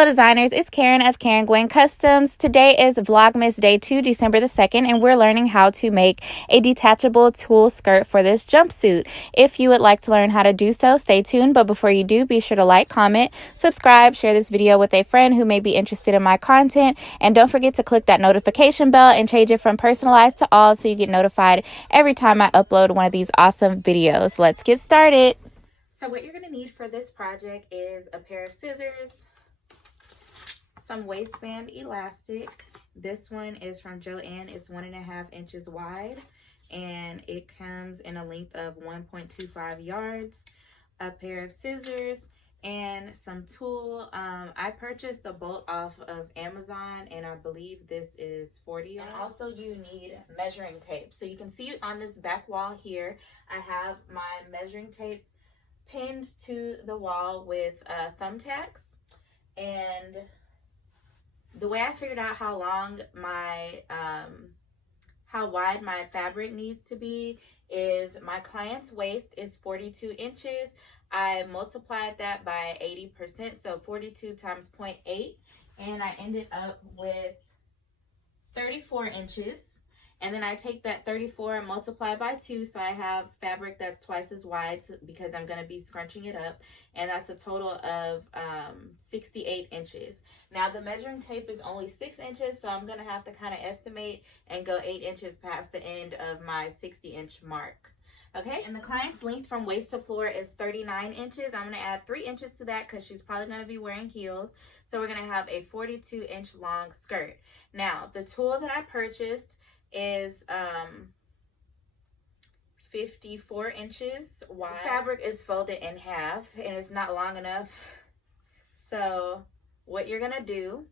Hello designers, it's Karen of Karen Gwen Customs. Today is Vlogmas Day 2, December the 2nd, and we're learning how to make a detachable tulle skirt for this jumpsuit. If you would like to learn how to do so, stay tuned, but before you do, be sure to like, comment, subscribe, share this video with a friend who may be interested in my content, and don't forget to click that notification bell and change it from personalized to all so you get notified every time I upload one of these awesome videos. Let's get started. So what you're going to need for this project is a pair of scissors, some waistband elastic. This one is from Joann. It's 1.5 inches wide and it comes in a length of 1.25 yards. A pair of scissors and some tulle. I purchased the bolt off of Amazon and I believe this is 40. And also you need measuring tape. So you can see on this back wall here, I have my measuring tape pinned to the wall with thumbtacks. And the way I figured out how long my how wide my fabric needs to be is my client's waist is 42 inches. I multiplied that by 80%, so 42 times 0.8, and I ended up with 34 inches. And then I take that 34 and multiply by 2, so I have fabric that's twice as wide because I'm going to be scrunching it up. And that's a total of 68 inches. Now the measuring tape is only 6 inches, so I'm going to have to kind of estimate and go 8 inches past the end of my 60-inch mark. Okay, and the client's length from waist to floor is 39 inches. I'm going to add 3 inches to that because she's probably going to be wearing heels. So we're going to have a 42-inch long skirt. Now, the tulle that I purchased is 54 inches wide. The fabric is folded in half and it's not long enough. So what you're going to do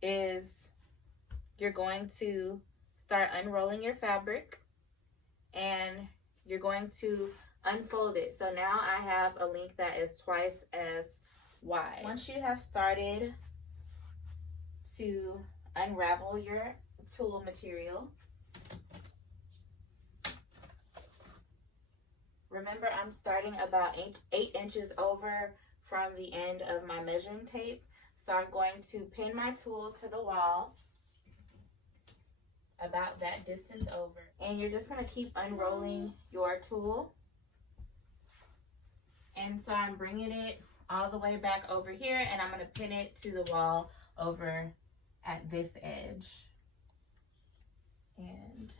is you're going to start unrolling your fabric and you're going to unfold it. So now I have a length that is twice as wide. Once you have started to unravel your tulle material, remember I'm starting about 8 inches over from the end of my measuring tape. So I'm going to pin my tulle to the wall about that distance over, and you're just going to keep unrolling your tulle. And so I'm bringing it all the way back over here and I'm going to pin it to the wall over at this edge. And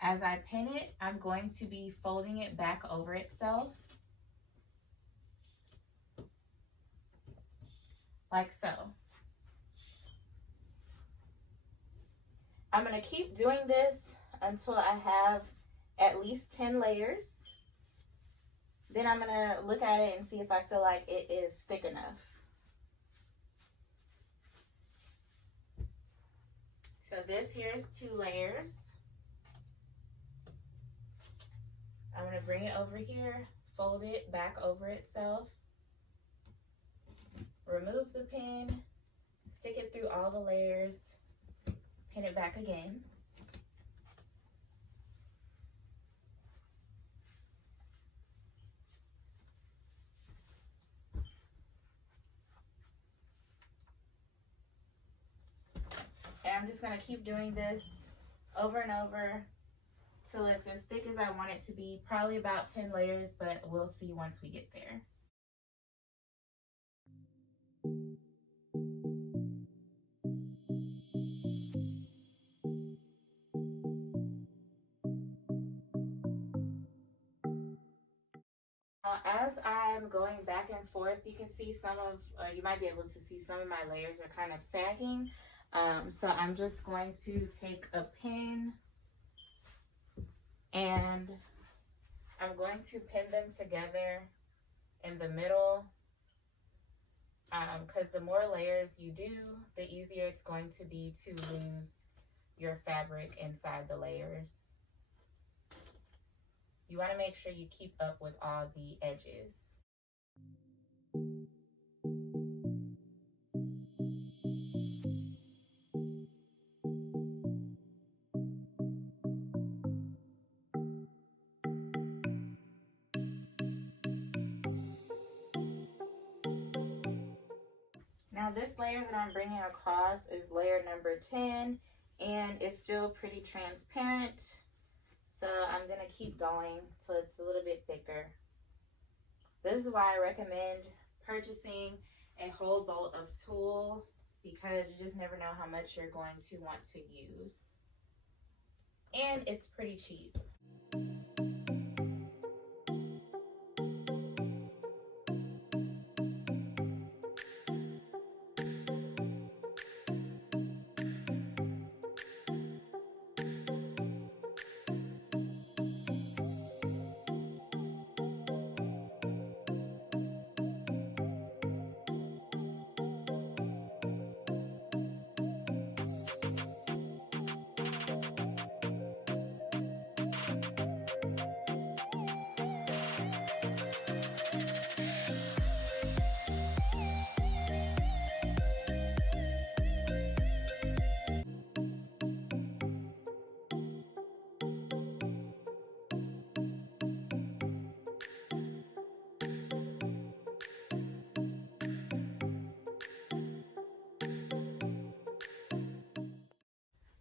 as I pin it, I'm going to be folding it back over itself like so. I'm going to keep doing this until I have at least 10 layers. Then I'm going to look at it and see if I feel like it is thick enough. So this here is 2 layers. I'm going to bring it over here, fold it back over itself, remove the pin, stick it through all the layers, pin it back again. And I'm just going to keep doing this over and over till it's as thick as I want it to be. Probably about 10 layers, but we'll see once we get there. As I'm going back and forth, you can see you might be able to see some of my layers are kind of sagging. So I'm just going to take a pin and I'm going to pin them together in the middle, because the more layers you do, the easier it's going to be to lose your fabric inside the layers. You want to make sure you keep up with all the edges. Now this layer that I'm bringing across is layer number 10, and it's still pretty transparent. So I'm gonna keep going till it's a little bit thicker. This is why I recommend purchasing a whole bolt of tulle, because you just never know how much you're going to want to use. And it's pretty cheap.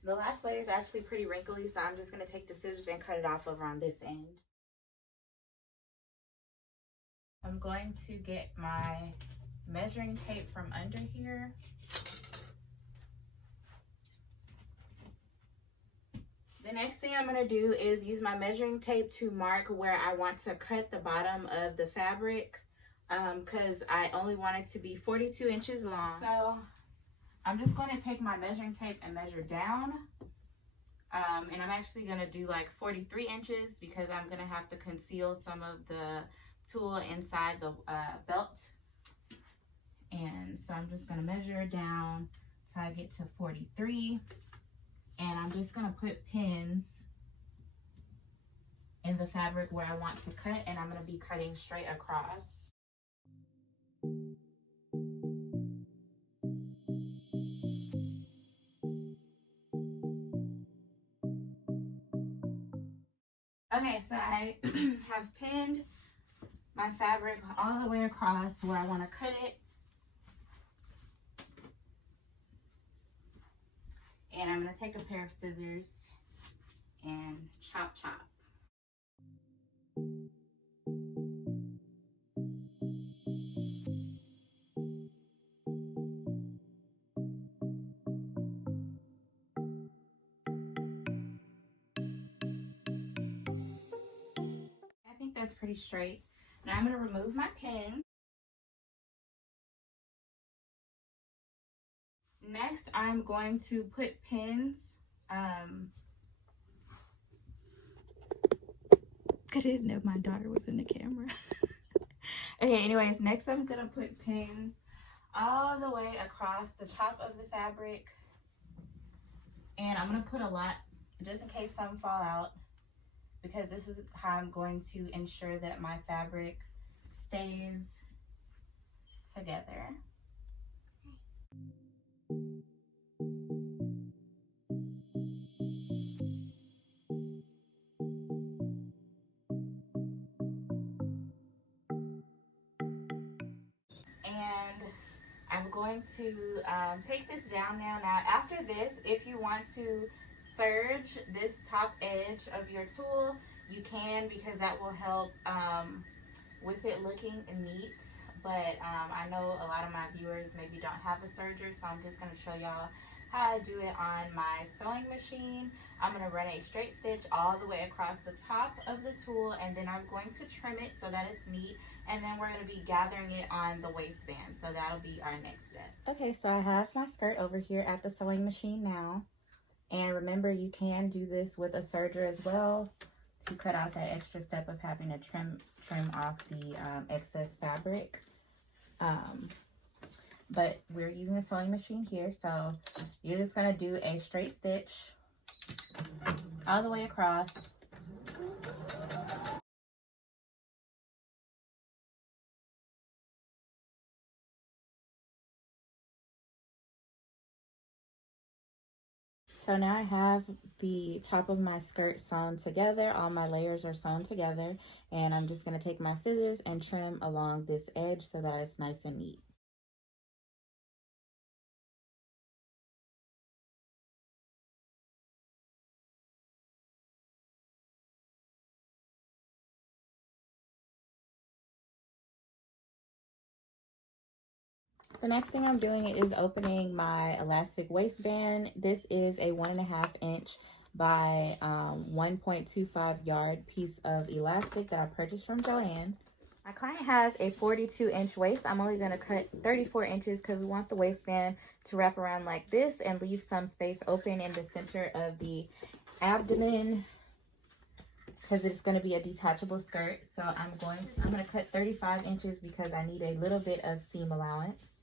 The last layer is actually pretty wrinkly, so I'm just going to take the scissors and cut it off over on this end. I'm going to get my measuring tape from under here. The next thing I'm going to do is use my measuring tape to mark where I want to cut the bottom of the fabric, because I only want it to be 42 inches long. So I'm just going to take my measuring tape and measure down. And I'm actually going to do like 43 inches because I'm going to have to conceal some of the tulle inside the belt. And so I'm just going to measure down till I get to 43. And I'm just going to put pins in the fabric where I want to cut, and I'm going to be cutting straight across. Okay, so I have pinned my fabric all the way across where I want to cut it. And I'm going to take a pair of scissors and chop chop. I think that's pretty straight. Now I'm going to remove my pin. Next, I'm going to put pins. I didn't know my daughter was in the camera. Okay, anyways, next I'm going to put pins all the way across the top of the fabric. And I'm going to put a lot just in case some fall out, because this is how I'm going to ensure that my fabric stays together. And I'm going to take this down now. Now after this, if you want to serge this top edge of your tulle, you can, because that will help with it looking neat. But I know a lot of my viewers maybe don't have a serger, so I'm just going to show y'all how I do it on my sewing machine. I'm going to run a straight stitch all the way across the top of the tulle, and then I'm going to trim it so that it's neat, and then we're going to be gathering it on the waistband. So that'll be our next step. Okay, so I have my skirt over here at the sewing machine now, and remember, you can do this with a serger as well to cut out that extra step of having to trim off the excess fabric. But we're using a sewing machine here, so you're just going to do a straight stitch all the way across. So now I have the top of my skirt sewn together. All my layers are sewn together, and I'm just going to take my scissors and trim along this edge so that it's nice and neat. The next thing I'm doing is opening my elastic waistband. This is a 1.5 inch by 1.25 yard piece of elastic that I purchased from Joann. My client has a 42-inch waist. I'm only going to cut 34 inches because we want the waistband to wrap around like this and leave some space open in the center of the abdomen because it's going to be a detachable skirt. So I'm going to cut 35 inches because I need a little bit of seam allowance.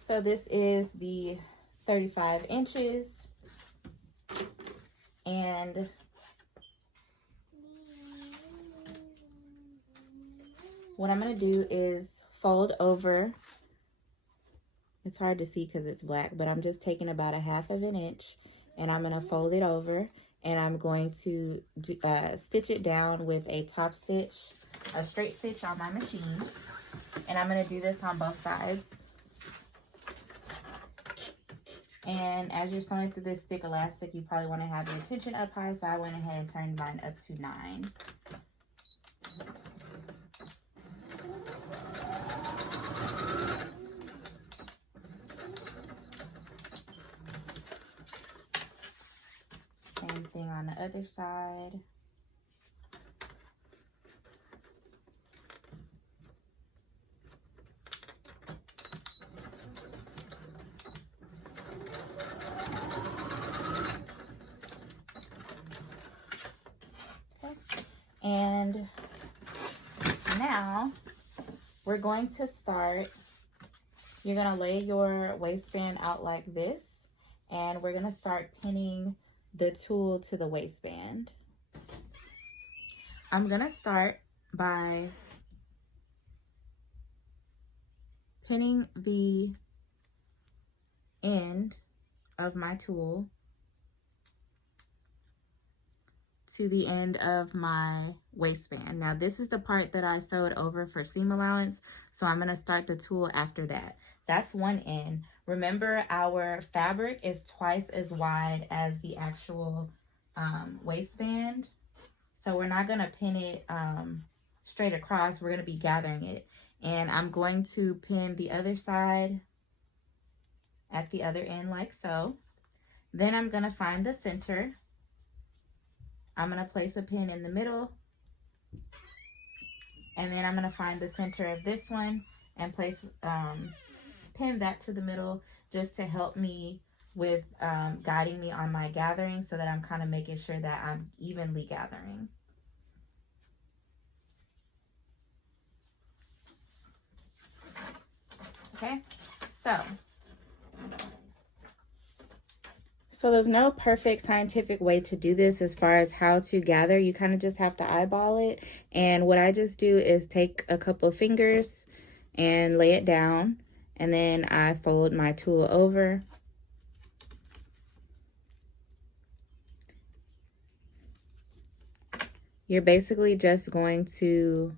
So this is the 35 inches, and what I'm going to do is fold over. It's hard to see because it's black, but I'm just taking about 1/2 inch, and I'm going to fold it over, and I'm going to stitch it down with a top stitch, a straight stitch on my machine, and I'm going to do this on both sides. And as you're sewing through this thick elastic, you probably want to have your tension up high, so I went ahead and turned mine up to 9. Same thing on the other side. And now we're going to start. You're going to lay your waistband out like this, and we're going to start pinning the tulle to the waistband. I'm going to start by pinning the end of my tulle to the end of my waistband. Now this is the part that I sewed over for seam allowance, so I'm going to start the tulle after that. That's one end. Remember, our fabric is twice as wide as the actual waistband, so we're not going to pin it straight across. We're going to be gathering it, and I'm going to pin the other side at the other end like so. Then I'm going to find the center. I'm going to place a pin in the middle, and then I'm going to find the center of this one and place pin that to the middle, just to help me with guiding me on my gathering, so that I'm kind of making sure that I'm evenly gathering. Okay, so there's no perfect scientific way to do this as far as how to gather. You kind of just have to eyeball it. And what I just do is take a couple of fingers and lay it down, and then I fold my tulle over. You're basically just going to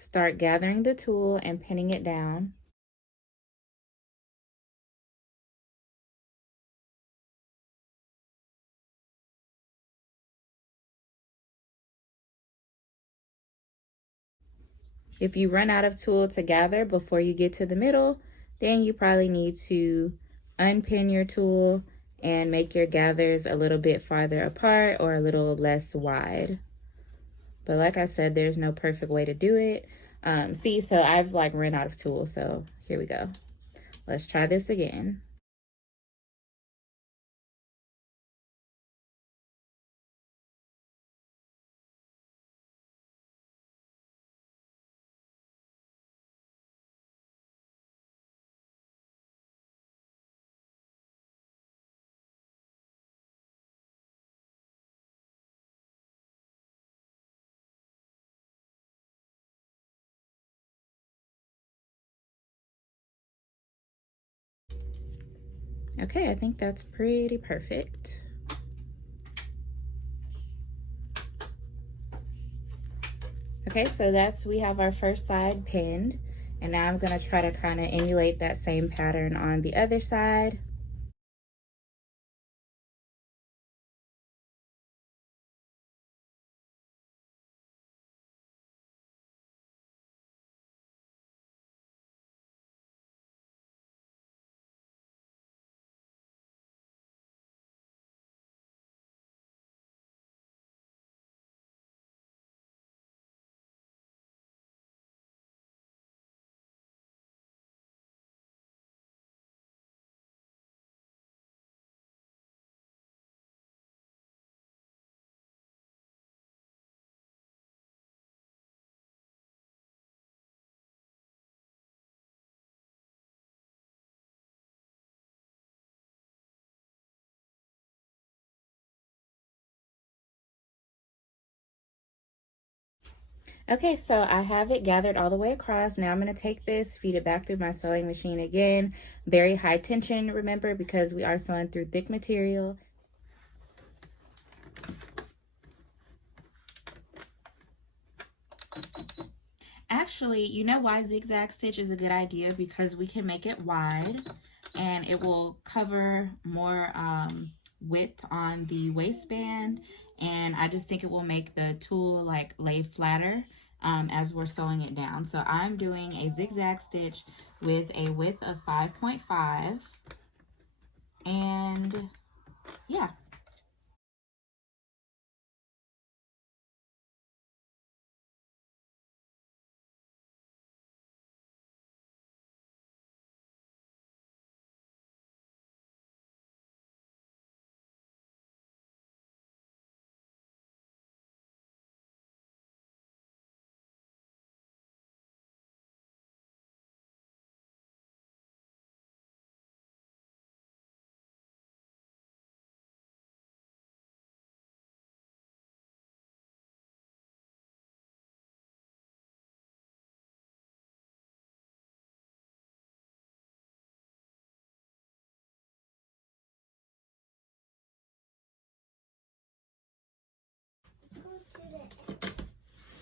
start gathering the tulle and pinning it down. If you run out of tulle to gather before you get to the middle, then you probably need to unpin your tulle and make your gathers a little bit farther apart or a little less wide. But like I said, there's no perfect way to do it. See, so I've like run out of tulle, so here we go. Let's try this again. Okay, I think that's pretty perfect. Okay, so we have our first side pinned, and now I'm gonna try to kind of emulate that same pattern on the other side. Okay, so I have it gathered all the way across. Now I'm going to take this, feed it back through my sewing machine again. Very high tension, remember, because we are sewing through thick material. Actually, you know why zigzag stitch is a good idea? Because we can make it wide and it will cover more width on the waistband, and I just think it will make the tulle like lay flatter as we're sewing it down. So I'm doing a zigzag stitch with a width of 5.5, and yeah.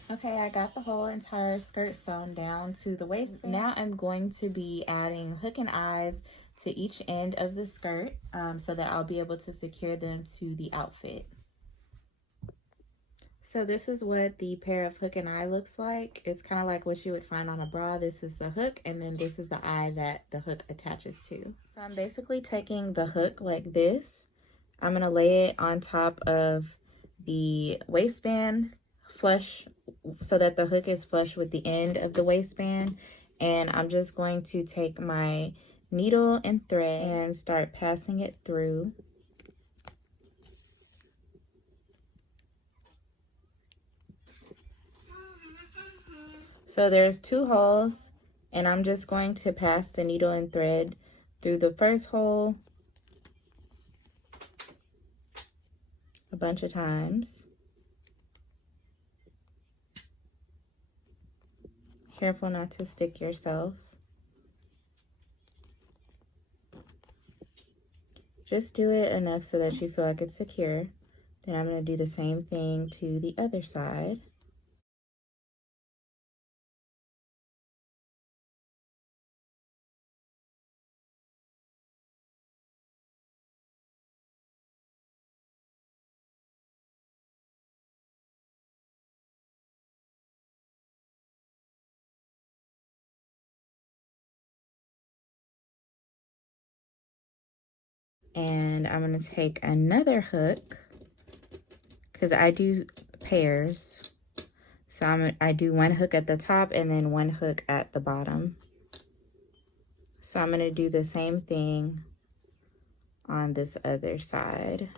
Okay, I got the whole entire skirt sewn down to the waist. Now I'm going to be adding hook and eyes to each end of the skirt so that I'll be able to secure them to the outfit. So this is what the pair of hook and eye looks like. It's kind of like what you would find on a bra. This is the hook, and then this is the eye that the hook attaches to. So I'm basically taking the hook like this. I'm gonna lay it on top of the waistband flush so that the hook is flush with the end of the waistband. And I'm just going to take my needle and thread and start passing it through. So there's 2 holes, and I'm just going to pass the needle and thread through the first hole a bunch of times. Careful not to stick yourself. Just do it enough so that you feel like it's secure. Then I'm going to do the same thing to the other side. And I'm going to take another hook because I do pairs. So I do 1 hook at the top and then 1 hook at the bottom. So I'm going to do the same thing on this other side.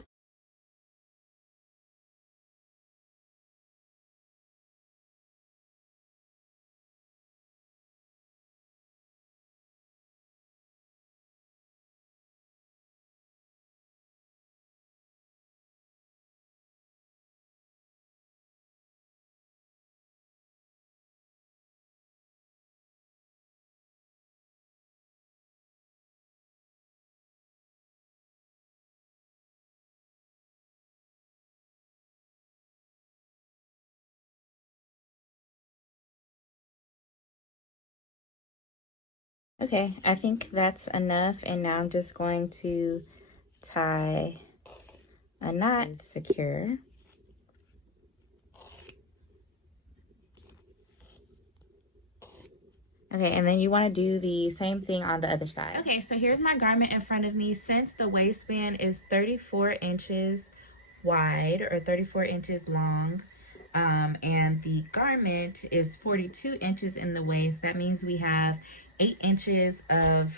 Okay, I think that's enough, and now I'm just going to tie a knot secure. Okay, and then you want to do the same thing on the other side. Okay, so here's my garment in front of me. Since the waistband is 34 inches wide or 34 inches long, and the garment is 42 inches in the waist, that means we have 8 inches of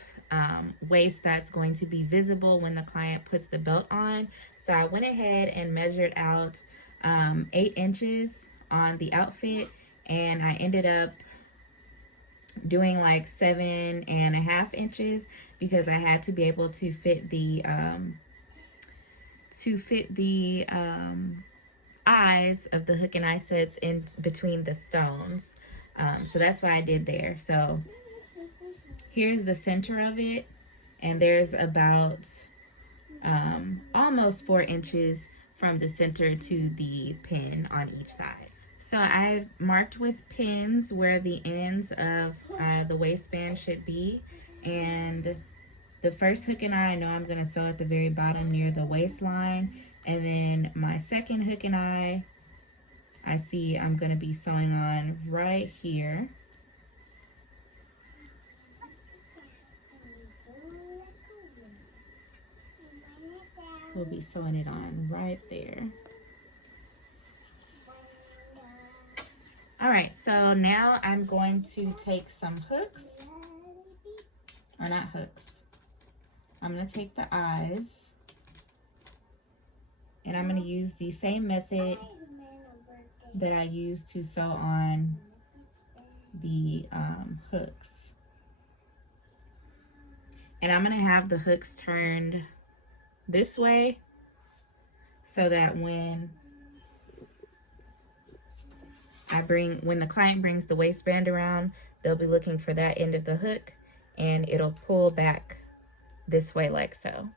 waist that's going to be visible when the client puts the belt on. So I went ahead and measured out 8 inches on the outfit, and I ended up doing like 7.5 inches because I had to be able to fit the eyes of the hook and eye sets in between the stones. So that's what I did there. So here's the center of it, and there's about almost 4 inches from the center to the pin on each side. So I've marked with pins where the ends of the waistband should be, and the first hook and eye I know I'm going to sew at the very bottom near the waistline, and then my second hook and eye I see I'm going to be sewing on right here. We'll be sewing it on right there. All right, so now I'm going to take some hooks, or not hooks. I'm going to take the eyes, and I'm going to use the same method that I used to sew on the hooks. And I'm going to have the hooks turned this way so that when the client brings the waistband around, they'll be looking for that end of the hook, and it'll pull back this way like so.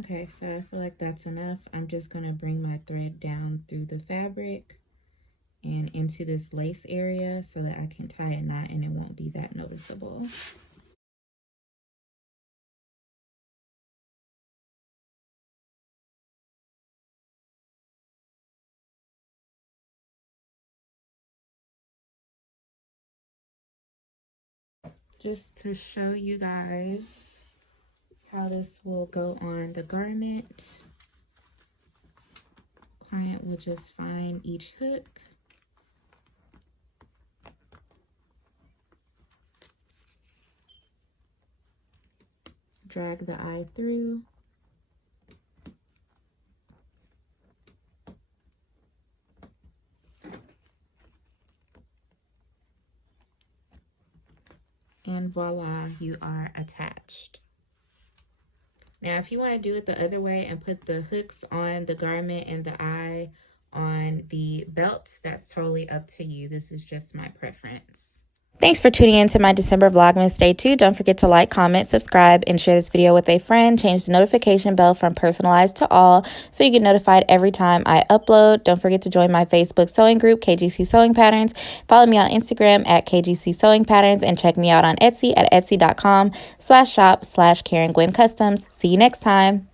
Okay, so I feel like that's enough. I'm just going to bring my thread down through the fabric and into this lace area so that I can tie a knot and it won't be that noticeable. Just to show you guys how this will go on the garment, client will just find each hook, drag the eye through, and voila, you are attached. Now, if you want to do it the other way and put the hooks on the garment and the eye on the belt, that's totally up to you. This is just my preference. Thanks for tuning in to my December Vlogmas Day 2. Don't forget to like, comment, subscribe, and share this video with a friend. Change the notification bell from personalized to all so you get notified every time I upload. Don't forget to join my Facebook sewing group, KGC Sewing Patterns. Follow me on Instagram at KGC Sewing Patterns and check me out on Etsy at etsy.com/shop/Karen Gwen Customs. See you next time.